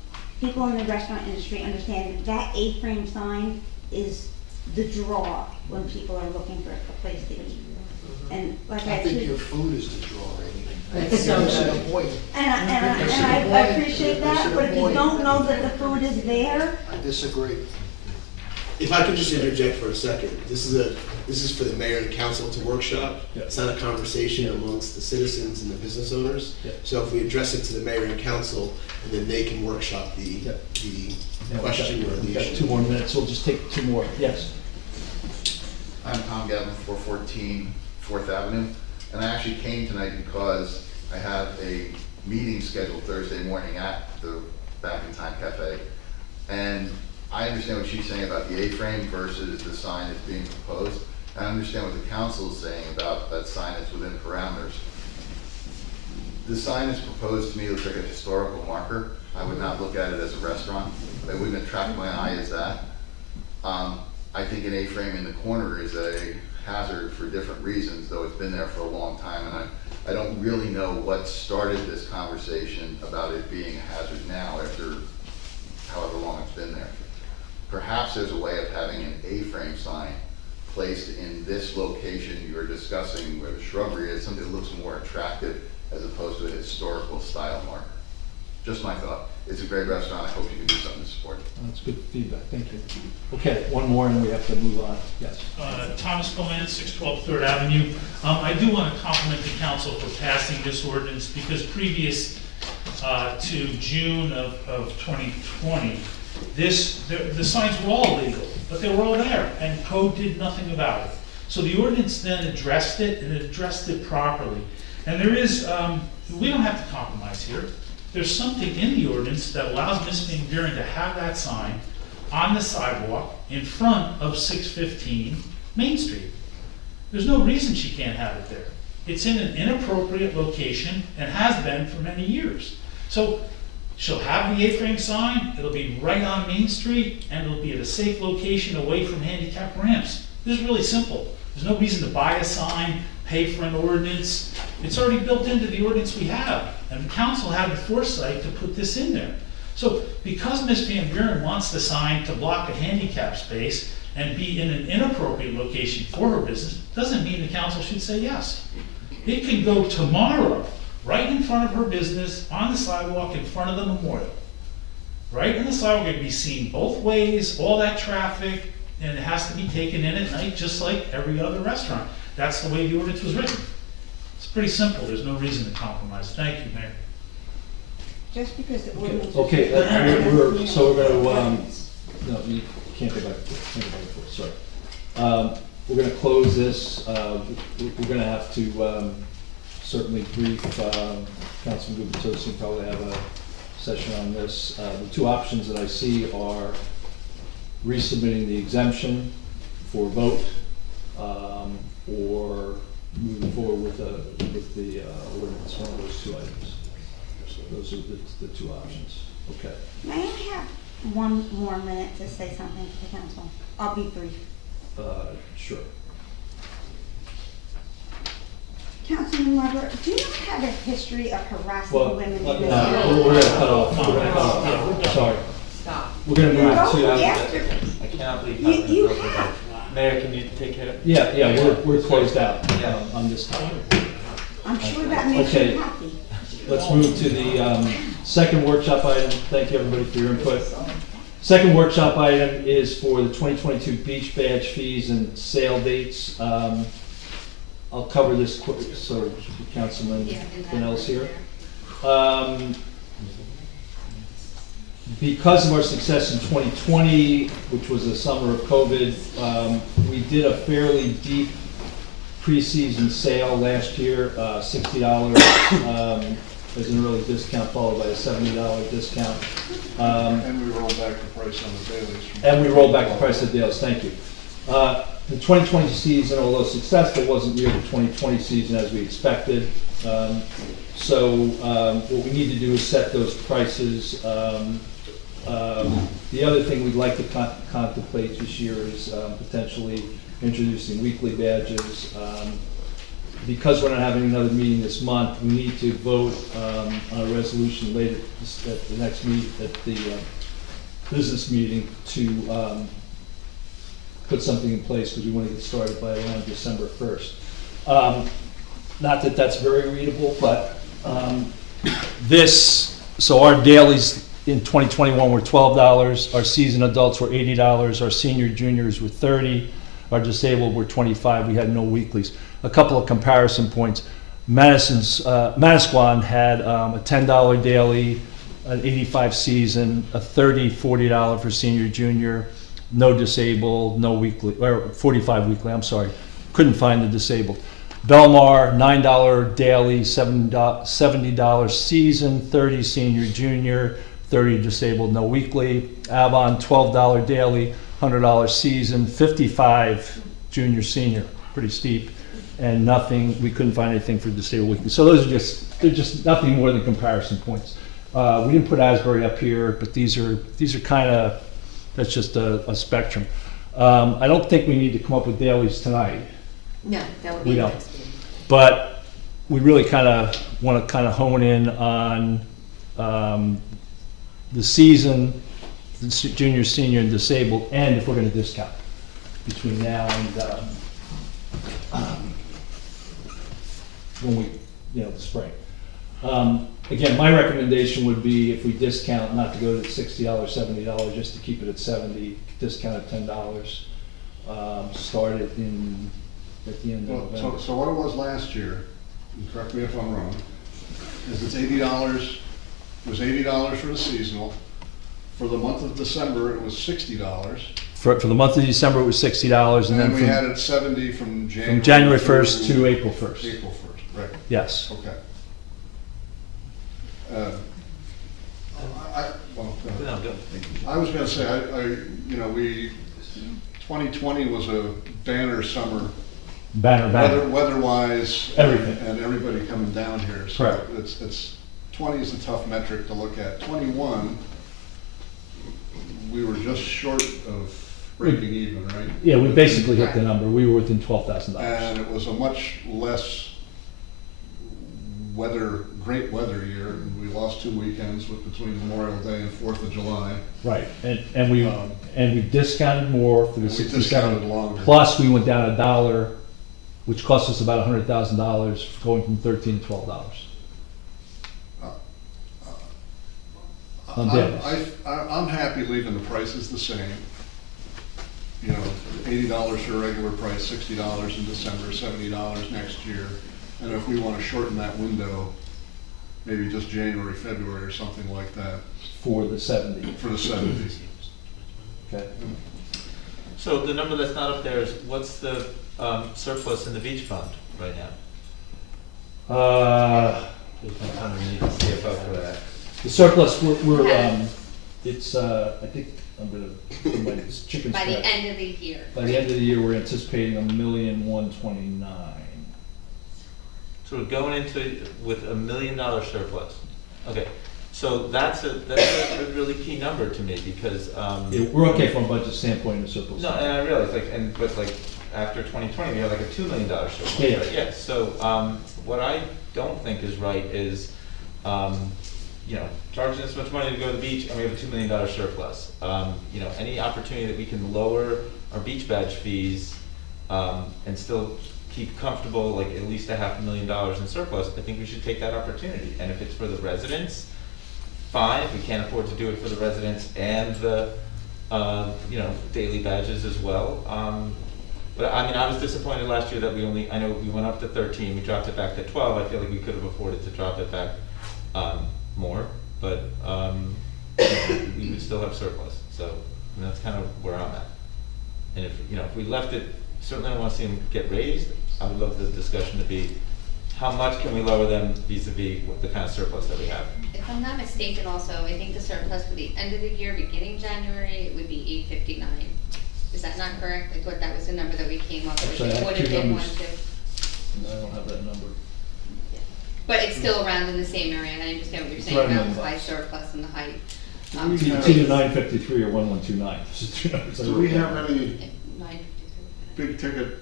People in the restaurant industry understand that A-frame sign is the draw when people are looking for a place to eat. And like I I think said, your food is the draw, Amy. That's so That's good. the point. and I appreciate that, but if you don't know that the food is there, I disagree. If I could just interject for a second, this is for the mayor and council to workshop. Yeah. It's not a conversation amongst the citizens and the business owners. Yeah. So if we address it to the mayor and council, and then they can workshop the Yeah. question or the We've got issue. 2 more minutes, we'll just take 2 more. Yes. I'm Tom Gavin, 414 4th Avenue, and I actually came tonight because I have a meeting scheduled Thursday morning at the Back in Time Cafe, and I understand what she's saying about the A-frame versus the sign that's being proposed. I understand what the council is saying about that sign that's within parameters. The sign that's proposed to me looks like a historical marker. I would not look at it as a restaurant. It wouldn't attract my eye as that. I think an A-frame in the corner is a hazard for different reasons, though it's been there for a long time, and I don't really know what started this conversation about it being a hazard now after however long it's been there. Perhaps there's a way of having an A-frame sign placed in this location you're discussing where the shrubbery is, something that looks more attractive as opposed to a historical style marker. Just my thought. It's a great restaurant. I hope you can do something to support it. That's good feedback, thank you. Okay, 1 more and we have to move on. Yes. Thomas Coleman, 612 3rd Avenue. I do want to compliment the council for passing this ordinance because previous to June of 2020, the signs were all legal, but they were all there and code did nothing about it. So the ordinance then addressed it and it addressed it properly. And there is, we don't have to compromise here. There's something in the ordinance that allows Ms. Van Buren to have that sign on the sidewalk in front of 615 Main Street. There's no reason she can't have it there. It's in an inappropriate location and has been for many years. So She'll have the A-frame sign, it'll be right on Main Street, and it'll be at a safe location away from handicap ramps. This is really simple. There's no reason to buy a sign, pay for an ordinance. It's already built into the ordinance we have, and the council had the foresight to put this in there. So because Ms. Van Buren wants the sign to block a handicap space and be in an inappropriate location for her business, doesn't mean the council should say yes. It can go tomorrow, right in front of her business, on the sidewalk in front of the memorial. Right in the sidewalk, it can be seen both ways, all that traffic, and it has to be taken in at night, just like every other restaurant. That's the way the ordinance was written. It's pretty simple, there's no reason to compromise. Thank you, Mayor. Just because the ordinance. Okay, so we're gonna, no, you can't go back to it, can't go back to it, sorry. We're gonna close this, we're gonna have to, certainly brief, Councilman Gubertosi, and probably have a session on this. The two options that I see are resubmitting the exemption for vote, or moving forward with the ordinance, one of those two items. Those are the two options. Okay. May I have one more minute to say something to the council? I'll be brief. Sure. Councilman Weber, do you not have a history of harassing Well, women in we're this gonna cut off. Sorry. Stop. We're gonna move Go to. after, I cannot believe you have. Mayor, can you take care of? Yeah, we're closed out on this topic. I'm sure that makes Okay. you happy. Let's move to the second workshop item. Thank you, everybody, for your input. Second workshop item is for the 2022 beach badge fees and sale dates. I'll cover this quick, so Councilman Fennell's here. Because of our success in 2020, which was the summer of COVID, we did a fairly deep pre-season sale last year, $60 as an early discount, followed by a $70 discount. And we rolled back the price on the dailies. And we rolled back the price of the dailies, thank you. The 2020 season, although successful, wasn't near the 2020 season as we expected. So what we need to do is set those prices. The other thing we'd like to contemplate this year is potentially introducing weekly badges. Because we're not having another meeting this month, we need to vote on a resolution later at the next meet, at the business meeting, to put something in place, because we want to get started by around December 1st. Not that that's very readable, but so our dailies in 2021 were $12, our season adults were $80, our senior juniors were $30, our disabled were $25, we had no weeklies. A couple of comparison points. Manasquan had a $10 daily, an $85 season, a $30, $40 for senior junior, no disabled, no weekly, or $45 weekly, I'm sorry. Couldn't find the disabled. Belmar, $9 daily, $70 season, $30 senior junior, $30 disabled, no weekly. Avon, $12 daily, $100 season, $55 junior senior, pretty steep, and nothing, we couldn't find anything for disabled weekly. So those are they're just nothing more than comparison points. We didn't put Asbury up here, but these are kind of, that's just a spectrum. I don't think we need to come up with dailies tonight. No, that would be We the don't. next meeting. But we really kind of want to hone in on the season, the junior, senior, and disabled, and if we're going to discount between now and when we, the spring. Again, my recommendation would be, if we discount, not to go to $60, $70, just to keep it at $70, discount at $10, start it at the end of November. So what it was last year, and correct me if I'm wrong, is it's $80, it was $80 for the seasonal. For the month of December, it was $60. For the month of December, it was $60, and then we had it 70 from January 1st to April 1st. April 1st, right. Yes. Okay. I was gonna say, 2020 was a banner summer. Banner. Weather-wise. Everything. And everybody coming down here. So Correct. it's 20 is a tough metric to look at. 21, we were just short of breaking even, right? Yeah, we basically hit the number. We were within $12,000. And it was a much less great weather year. We lost 2 weekends between Memorial Day and 4th of July. Right, and we discounted more for the And we 67. discounted longer. Plus, we went down $1, which cost us about $100,000, going from $13 to $12. On damages. I'm happy leaving the prices the same. You know, $80 for a regular price, $60 in December, $70 next year. And if we want to shorten that window, maybe just January, February, or something like that. For the 70. For the 70s. Okay. So the number that's not up there is, what's the surplus in the beach fund right now? We need the CFO for that. The surplus, it's, I think, I'm gonna, put my chicken By the scratch. end of the year. By the end of the year, we're anticipating $1,129,000. So we're going into it with $1 million surplus. Okay, so that's a really key number to me because. Yeah, we're okay from a budget standpoint and a surplus. No, and I realize, but after 2020, we had like a $2 million surplus. Yeah. Right? Yeah. So what I don't think is right is, charging this much money to go to the beach and we have a $2 million surplus. Any opportunity that we can lower our beach badge fees and still keep comfortable, like at least $500,000 in surplus, I think we should take that opportunity. And if it's for the residents, fine. If we can't afford to do it for the residents and the daily badges as well. But I mean, I was disappointed last year that I know we went up to 13, we dropped it back to 12. I feel like we could have afforded to drop it back more, but we would still have surplus. So that's kind of where I'm at. And if we left it, certainly I don't want to see them get raised. I would love the discussion to be, how much can we lower them vis-a-vis the kind of surplus that we have? If I'm not mistaken also, I think the surplus for the end of the year, beginning January, it would be $859. Is that not correct? I thought that was the number that we came up with. Actually, I It have would have two been numbers. 150. I don't have that number. But it's still around in the same area, and I understand what you're It's saying around about $1 the high million. surplus and the height. It's either 953 or 1129. This is two numbers I Do we wrote have down. any 953. big ticket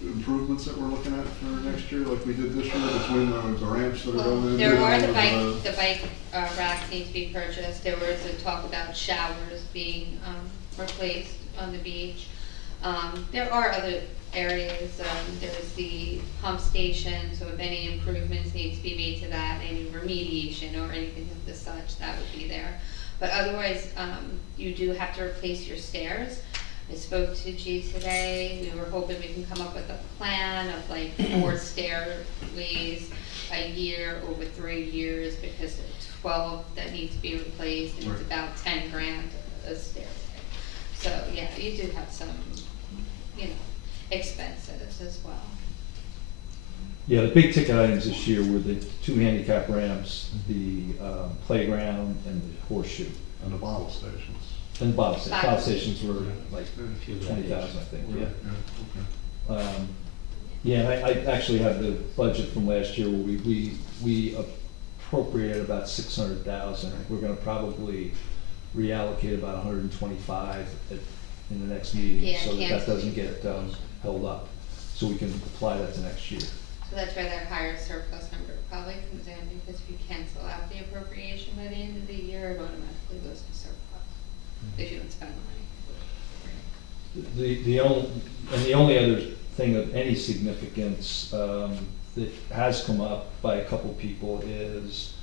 improvements that we're looking at for next year, like we did this year between the ramps that are going in? There are the and bike racks need to be purchased. There was a talk about showers being replaced on the beach. There are other areas. There's the pump station, so if any improvements need to be made to that, any remediation or anything of the such, that would be there. But otherwise, you do have to replace your stairs. I spoke to G today. We were hoping we can come up with a plan of like 4 stairways a year over 3 years, because there's 12 that need to be replaced, and it's about 10 grand a stairway. So yeah, you do have some, expenses as well. Yeah, the big ticket items this year were the 2 handicap ramps, the playground, and the horseshoe. And the bottle stations. And the bottle stations. Bottle Bottle stations were like 20,000, I think, yeah. Okay. Yeah, and I actually have the budget from last year where we appropriated about 600,000. We're gonna probably reallocate about 125 in the next meeting, Yeah, so that cancel. doesn't get held up. So we can apply that to next year. So that's where that higher surplus number probably comes in, because if you cancel out the appropriation by the end of the year, it automatically goes to surplus, if you don't spend the money. The only other thing of any significance that has come up by a couple people is,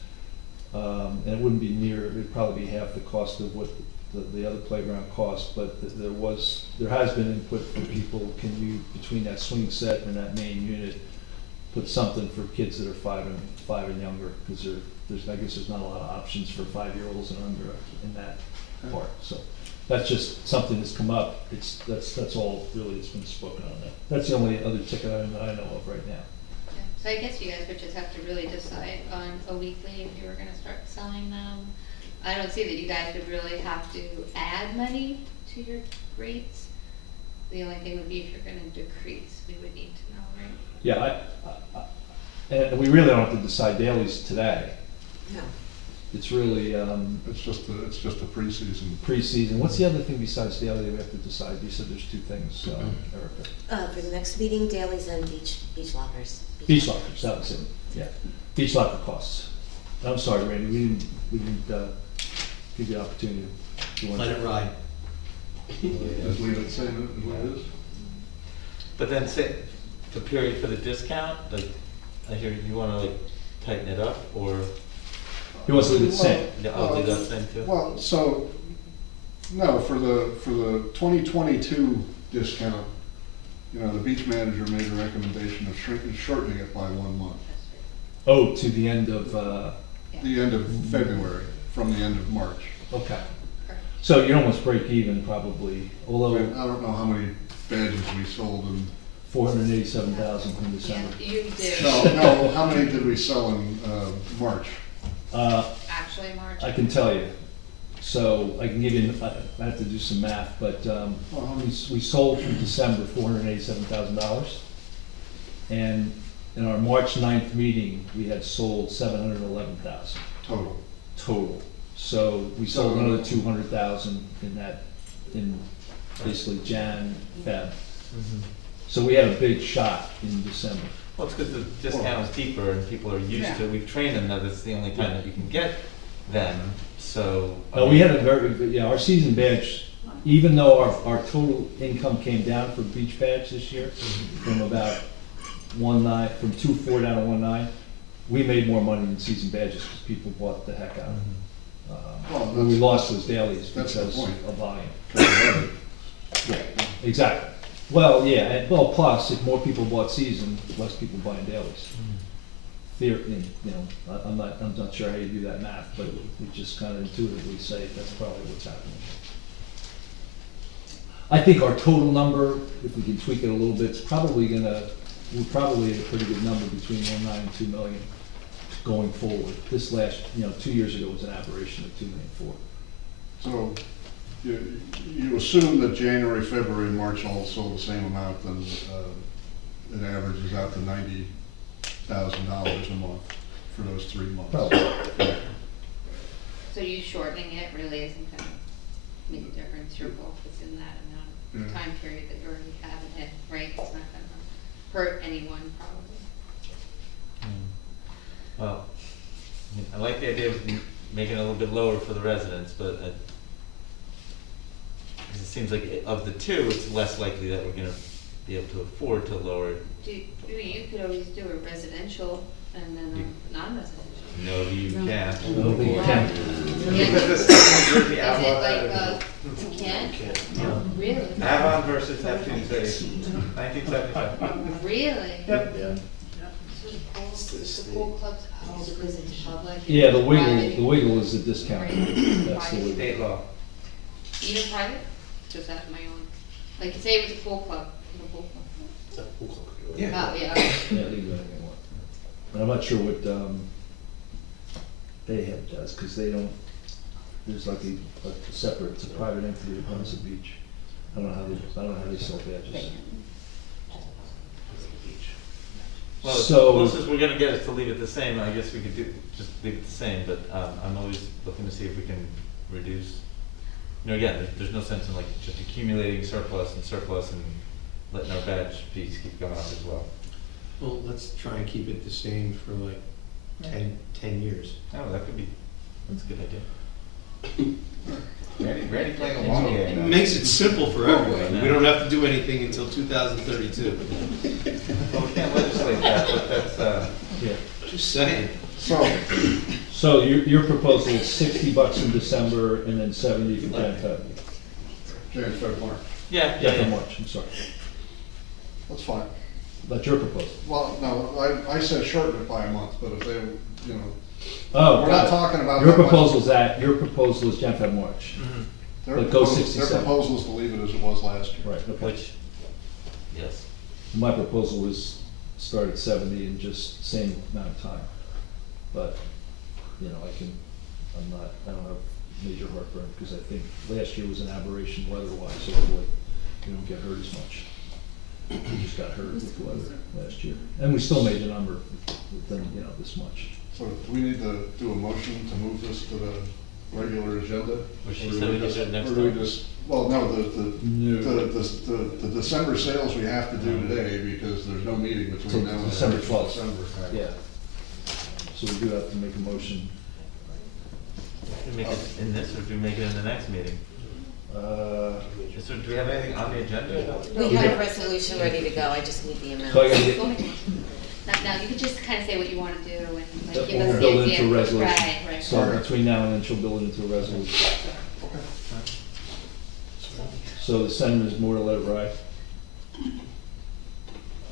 and it wouldn't be near, it'd probably be half the cost of what the other playground cost, but there has been input from people, can you, between that swing set and that main unit, put something for kids that are 5 and younger, because I guess there's not a lot of options for 5-year-olds and under in that part. So that's just something that's come up. That's all really that's been spoken on that. That's the only other ticket item that I know of right now. Yeah. So I guess you guys would just have to really decide on a weekly if you were gonna start selling them. I don't see that you guys would really have to add money to your rates. The only thing would be if you're gonna decrease, we would need to know, right? Yeah, and we really don't have to decide dailies today. No. It's really, It's just a preseason. preseason. What's the other thing besides daily that we have to decide? You said there's two things, Erica. For the next meeting, dailies and beach lockers. Beach lockers, that was it, yeah. Beach locker costs. I'm sorry, Randy, we didn't, give you the opportunity. You want Let to- it ride. Just leave it the same as what it is. But then say, the period for the discount, like, I hear you wanna like tighten it up, or, He wants to leave it the same. yeah, I'll do that thing too? Well, so, no, for the 2022 discount, you know, the beach manager made a recommendation of shortening it by 1 month. Oh, to the end of, The end of February, from the end of March. okay. So you'd almost break even probably, I although don't know how many badges we sold in, 487,000 in Yeah, December. you do. no, how many did we sell in, March? Actually, March. I can tell you. So I can give you, I have to do some math, but we sold from December $487,000. And in our March 9th meeting, we had sold 711,000 Total. total. So we sold another 200,000 in that, in basically Jan, Feb. So we had a big shot in December. Well, it's because the discount is deeper and people are used to, we've trained them that it's the only time that you can get them, so. No, we had a very, yeah, our season badge, even though our total income came down for beach badge this year, from about 1.9, from 2.4 down to 1.9, we made more money in season badges because people bought the heck out of them. What we lost was dailies That's because the point. of volume. Yeah, exactly. Well, yeah, and, well, plus, if more people bought season, less people buying dailies. You know, I'm not sure how you do that math, but we just kind of intuitively say that's probably what's happening. I think our total number, if we can tweak it a little bit, is probably we're probably at a pretty good number between 1.9 and 2 million going forward. This last, 2 years ago was an aberration of 2.4 million. So, you assume that January, February, and March all sold the same amount, then it averages out to $90,000 a month for those 3 months. Probably. So you shortening it really isn't gonna make a difference, your goal is in that amount of time period that you already have it, right? It's not gonna hurt anyone probably. Well, I like the idea of making it a little bit lower for the residents, but it seems like of the two, it's less likely that we're gonna be able to afford to lower it. You could always do a residential and then a non-residential. No, you can't. No, you can't. Because this New Jersey Is it outlaw like, you can't? Really? Avon versus Neptune City, 1975. Really? Yep. Yeah. The pool clubs, oh, because it's public. Yeah, the private. wiggle is the discount. Right. That's the wiggle. State law. Even private? Just out of my own, like say it was a pool club, a pool club. Oh, yeah. Yeah, leave that in one. And I'm not sure what, they have does, cause they don't, there's like a separate, it's a private entity that runs the beach. I don't know how they sell badges. Well, So- the closest we're gonna get is to leave it the same, I guess we could just leave it the same, but, I'm always looking to see if we can reduce. Again, there's no sense in like just accumulating surplus and letting our badge fees keep going up as well. Well, let's try and keep it the same for like 10 years. Oh, that's a good idea. Randy playing a long game. It makes it simple for everyone. We don't have to do anything until 2032. Well, we can't legislate that, but that's, Yeah. Just saying. So your proposal is $60 in December and then 70 for Jan, Feb. Jan, Feb, March. yeah. For March, I'm sorry. That's fine. That's your proposal. Well, no, I said shorten it by a month, but if they, Oh, we're got not it. talking about Your that much. your proposal is Jan, Feb, March. Their But go proposal- 67. Their proposal is to leave it as it was last year. Right, okay. Which, yes. My proposal was start at 70 and just same amount of time. But, I don't have major heartburn because I think last year was an aberration weather-wise, so hopefully we don't get hurt as much. We just got hurt with weather last year. And we still made the number within, this much. So do we need to do a motion to move this to the regular agenda? Well, she Or do said we we could just- do it next or do we time. just- Well, no, No. the December sales we have to do today because there's no meeting Till between now and December 12th. December. Yeah. So we do have to make a motion. Do we make it in this, or do we make it in the next meeting? So do we have anything on the agenda? We have a resolution ready to go, I just need the amount. So I gotta get, Now, you could just kind of say what you want to do and like we'll give us the build it idea. into a resolution. Right, right. So between now and then, she'll build it into a resolution. So the sentiment is more to let it ride. I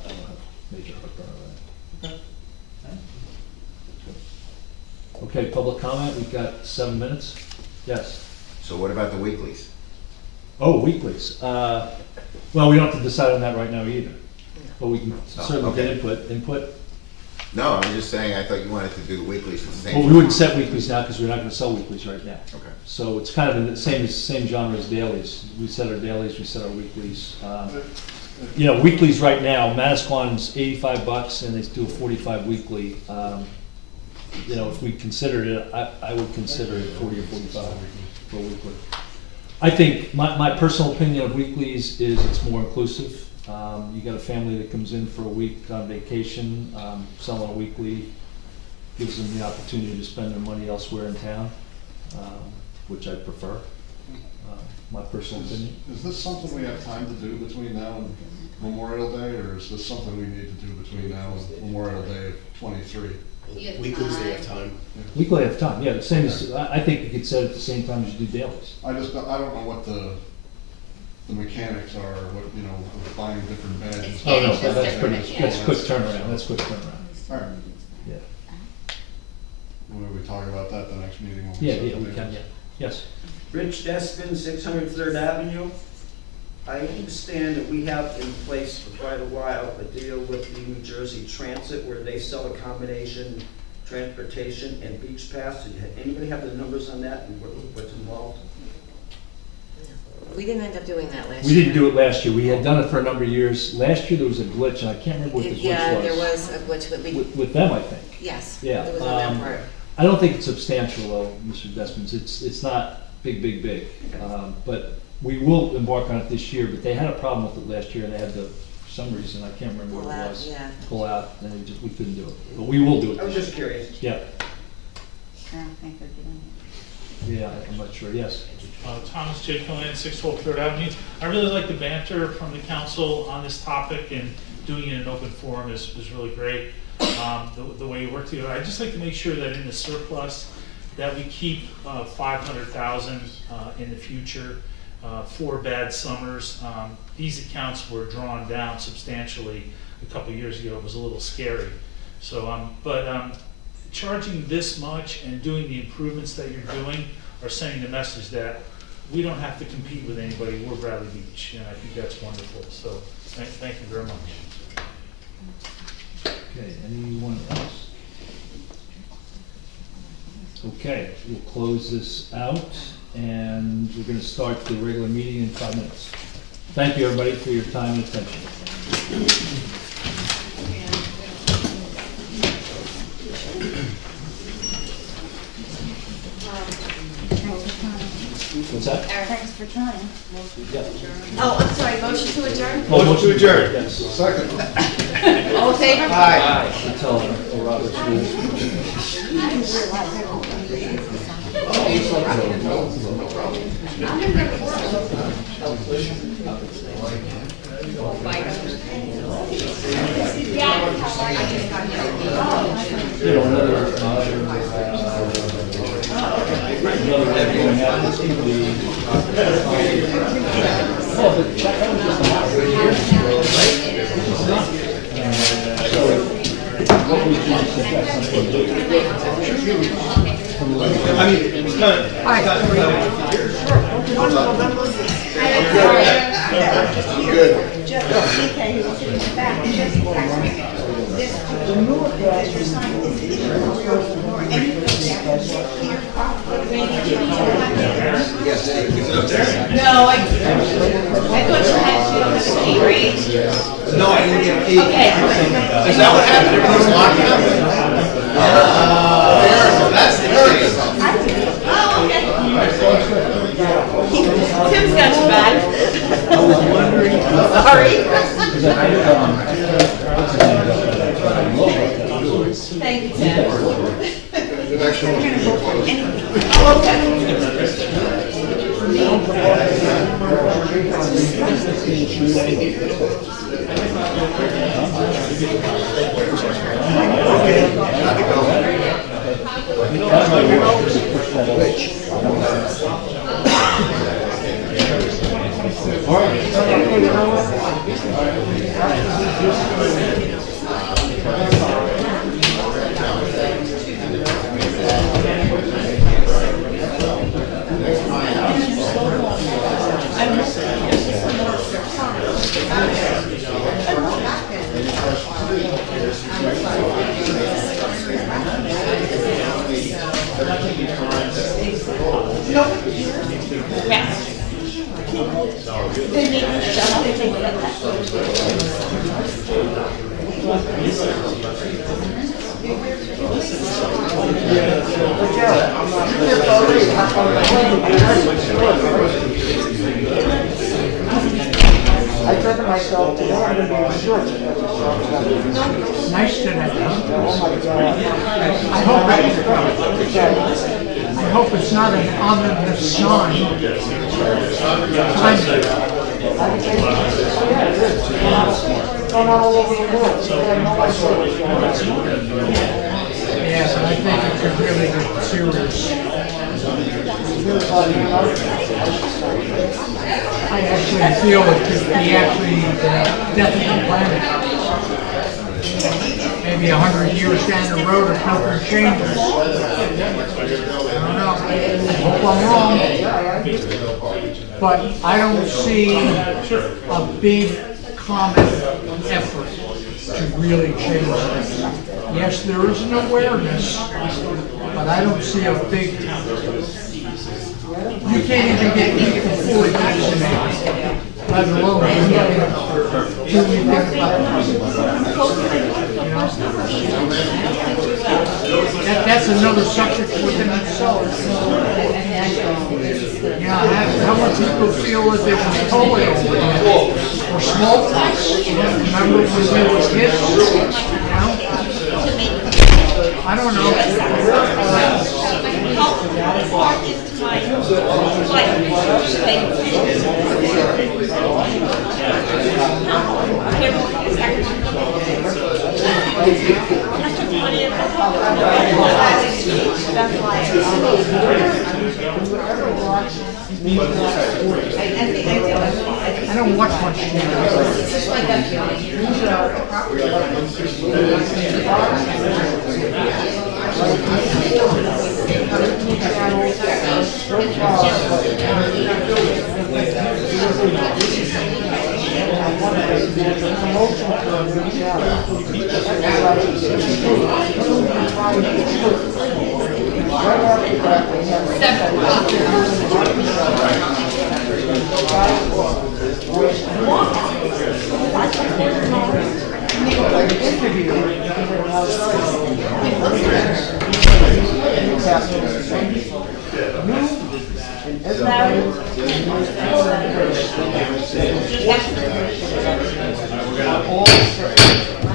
don't have major heartburn on that. Okay, public comment, we've got 7 minutes. Yes. So what about the weeklies? Oh, weeklies. Well, we don't have to decide on that right now either, but we can Oh, certainly get okay. input. No, I'm just saying, I thought you wanted to do the weeklies at the same time. Well, we wouldn't set weeklies now because we're not gonna sell weeklies right now. Okay. So it's kind of in the same genre as dailies. We set our dailies, we set our weeklies. You know, weeklies right now, Manasquan's $85 and they do a 45 weekly. You know, if we considered it, I would consider it 40 or 45 for a weekly. I think my personal opinion of weeklies is it's more inclusive. You got a family that comes in for a week on vacation, selling a weekly gives them the opportunity to spend their money elsewhere in town, which I prefer. My personal opinion. Is this something we have time to do between now and Memorial Day, or is this something we need to do between now and Memorial Day of '23? You have Weeklies, they have time. time. Weekly have time, yeah, the same as, I think you could set it at the same time as you do dailies. I don't know what the mechanics are, what, you know, of buying different badges. Oh, no, just that's different, pretty, yeah. that's quick turnaround, All right, yeah. will we talk about that the next meeting? when Yeah, set yeah, the we dates? can, yeah, yes. Rich Destin, 600 Third Avenue. I understand that we have in place for quite a while a deal with the New Jersey Transit where they sell a combination transportation and beach pass. Anybody have the numbers on that and what's involved? We didn't end up doing that last We year. didn't do it last year, we had done it for a number of years. Last year there was a glitch, and I can't remember what the glitch was. Yeah, there was a glitch, but we, With them, I think. yes, Yeah, it was on their part. I don't think it's substantial though, Mr. Despens, it's not big. But we will embark on it this year, but they had a problem with it last year, and they had to, for some reason, I can't remember Pull what it out, was. yeah. Pull out, and we couldn't do it, but we will do it I was this just curious. year. I don't think they're doing Yeah, I'm not sure, yes. Thomas J. Killian, 612 Third Avenue. I really like the banter from the council on this topic, and doing it in an open forum is really great. The way you work together. I'd just like to make sure that in the surplus, that we keep 500,000 in the future for bad summers. These accounts were drawn down substantially a couple years ago. It was a little scary. So, charging this much and doing the improvements that you're doing are sending the message that we don't have to compete with anybody. We're Bradley Beach, and I think that's wonderful. So, thank you very much. Okay, anyone else? Okay, we'll close this out, and we're gonna start the regular meeting in 5 minutes. Thank you, everybody, for your time and attention. What's that? Thanks for trying. Yeah. Oh, I'm sorry, motion to adjourn? Oh, motion to adjourn. Yes, second. All in favor? I tell Robert's rules. You know, another way of going at this could be. Well, but that was just a matter of years ago, right? It's not. So, what would you suggest? I mean, it's kind of. Good. Just DK, who was sitting in the back, just texted me. The newer that you're signing is illegal, or anything that clear No, I thought you had to have a key, right? No, I didn't get a key. Okay. Is that what happened? Everything's locked up? Sorry. Thank you, Tim. I said to myself, today I'm going to be in shorts. Nice today. Oh my God. I hope it's not an ominous sign. Going on all over the world. Yes, and I think it could really get serious. I actually feel it could be actually the death of the planet. Maybe 100 years down the road if nothing changes. I don't know. I hope I'm wrong. But I don't see a big common effort to really change this. Yes, there is an awareness, but I don't see a big... You can't even get people fully vaccinated, let alone do anything about that's another subject within itself. How much people feel that they were polio or smallpox? Remember when we were kids? I don't know. I don't watch much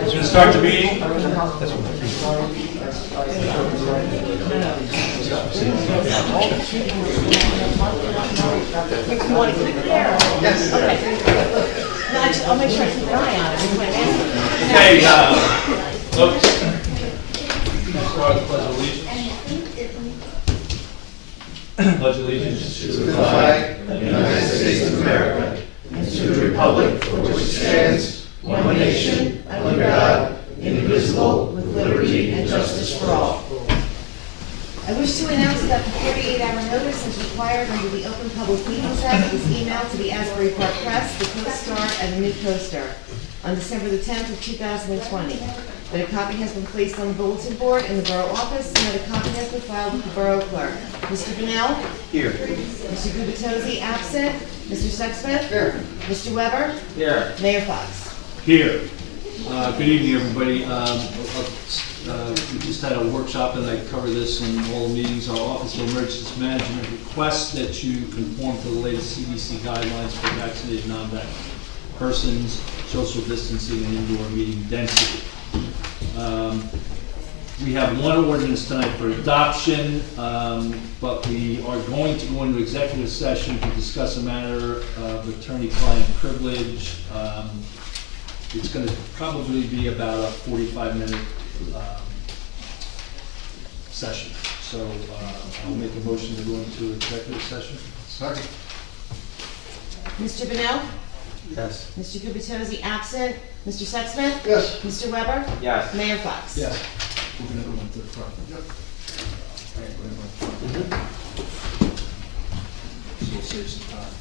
It's going to start the meeting. Yes. Okay. No, I'll make sure I keep an eye on it. Okay, folks. Start the Pledge of Allegiance. Pledge allegiance to the flag of the United States of America and to the republic for which it stands, one nation, under God, indivisible, with liberty and justice for all. I wish to announce that the 48-hour notice is required under the Open Public Meetings Act was emailed to the Asbury Park Press, the Co-Star, and the New Co-Star on December the 10th of 2020. That a copy has been placed on the bulletin board in the borough office, and that a copy has been filed with the borough clerk. Mr. Bunnell? Here. Mr. Gubatose, absent. Mr. Sexsmith? Here. Mr. Weber? Here. Mayor Fox? Here. Good evening, everybody. We just had a workshop, and I cover this in all the meetings. Our Office of Emergency Management requests that you conform to the latest CDC guidelines for vaccinated, non-vaccinated. persons, social distancing, and indoor meeting density. We have one ordinance tonight for adoption, but we are going to go into executive session to discuss a matter of attorney-client privilege. It's gonna probably be about a 45-minute session. So I'll make a motion to go into executive session. Second. Mr. Bennell? Yes. Mr. Gubatose absent. Mr. Sexsmith? Yes. Mr. Weber? Yes. Mayor Fox? Yes. We're gonna go into the front. Yep. So we'll save some time.